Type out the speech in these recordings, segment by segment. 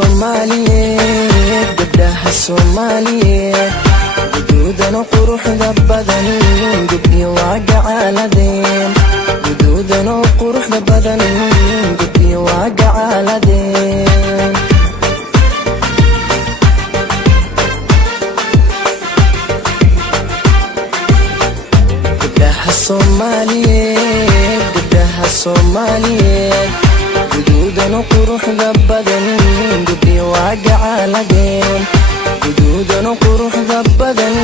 الصومالية قبلها الصومالية جدودنا وقروحنا بدن قبلي واقع على دين جدودنا وقروحنا بدن قبلي واقع على دين قبلها الصومالية قبلها الصومالية جدودنا وقروحنا بدن قبلي واقع على دين جدودنا وقروحنا بدن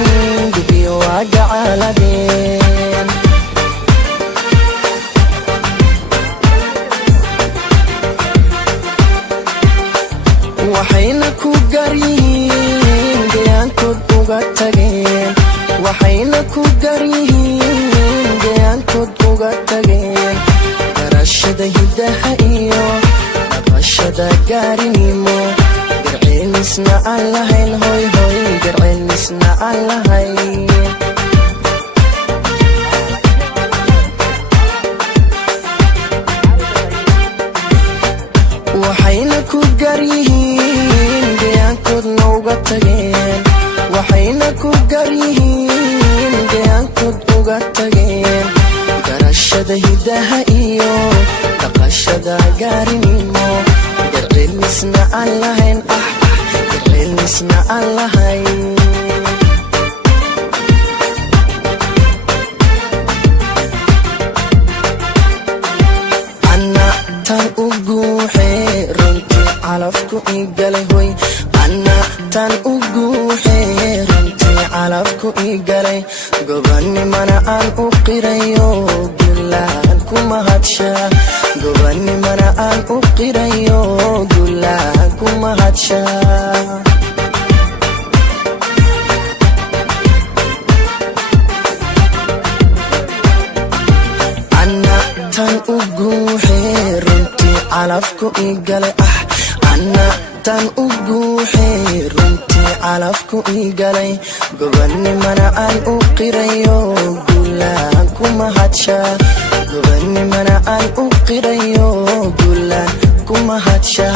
قبلي واقع على دين waxaynaku garyihiin deegaankood uga tageen waxaynaku garyihiin deegaankood uga tageen garashada hidaha iyo dhaqashada gaarinimo garceenisna aan lahayn hoy hoy garceenisna aan lahayn waxaynaku garyihiin deegaankoodna uga tageen waxaynaku garyihiin deegaankood uga tageen garashada hidaha iyo dhaqashada gaarinimo garceenisna aan lahayn garceenisna aan lahayn tan ugu runtii calafku igalay hoy anna tan ugu runtii calafku igalay gobanimana aan u qirayo gulaan ku mahadsha gobanimana aan u qirayo gulaan ku mahadsha anna tan ugu runtii calafku igalay anna tan ugu runtii calafku igalay gobanimana aan u qirayo gulaan ku mahadsha gobanimana aan u qirayo gulaan ku mahadsha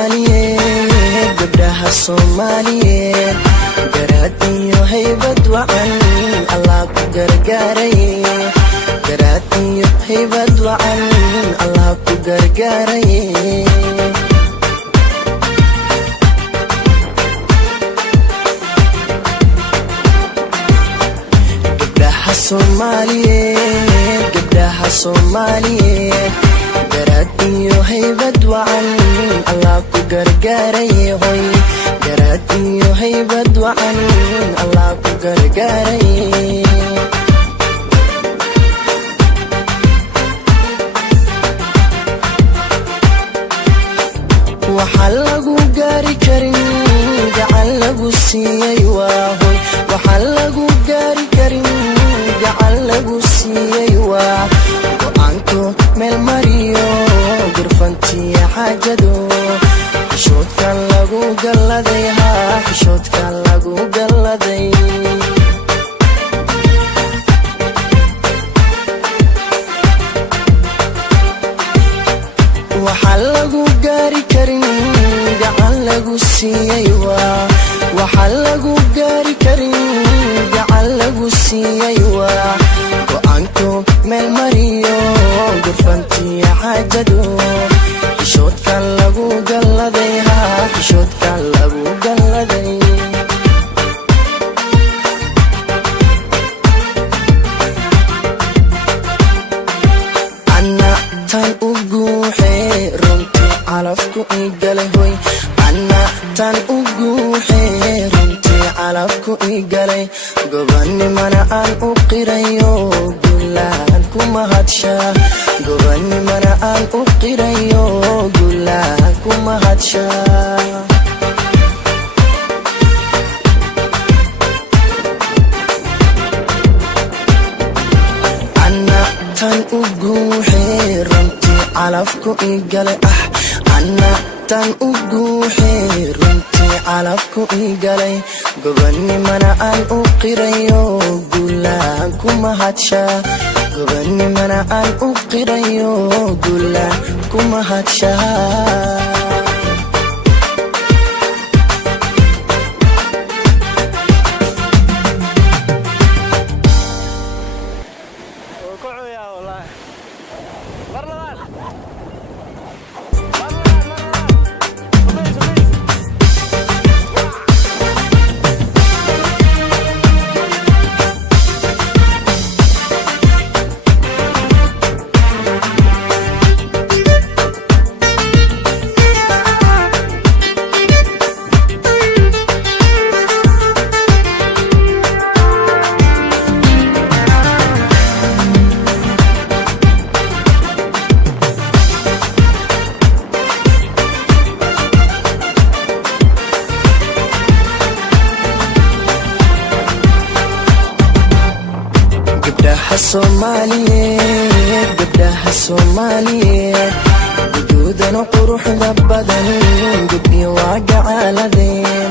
Soomaaliyeed gabdhaha Soomaaliyeed garaad iyo haybad wacan Allah ku gargaaray garaad iyo haybad wacan Allah ku gargaaray gabdhaha Soomaaliyeed gabdhaha Soomaaliyeed garaad iyo haybad wacan Allah ku gargaaray hoy garaad iyo haybad wacan Allah ku gargaaray waxa lagu gaari karin gacan lagu siiyay waa hoy waxa lagu gaari karin gacan lagu siiyey waa go'aanku meel mariyo gurfantiya xaajado xishoodkan lagu galladay xishoodkan lagu galladay waxaa lagu gaari karin gacan lagu siiyey waa waxaa lagu gaari karin gacan lagu siiyey waa go'aanku meel mariyo gurfantiya xaajado xishoodkan lagu galladay xishoodkan lagu galladay ana tan u guuxee runtii calafku igalay hoy ana tan u guuxee runtii calafku igalay gobanimana aan u qirayo guulaan ku mahadshaa gobanimana aan u qirayo guulaan ku mahadshaa ana tan u guuxee runtii calafku igalay ana tan u guuxee runtii calafku igalay gobanimana aan u qirayo guulaan ku mahadshaa gobanimana aan u qirayo guulaan ku mahadshaa Soomaaliyeed gabdhaha Soomaaliyeed guduudana quruxda badan gudbiyo waa gacaaladeen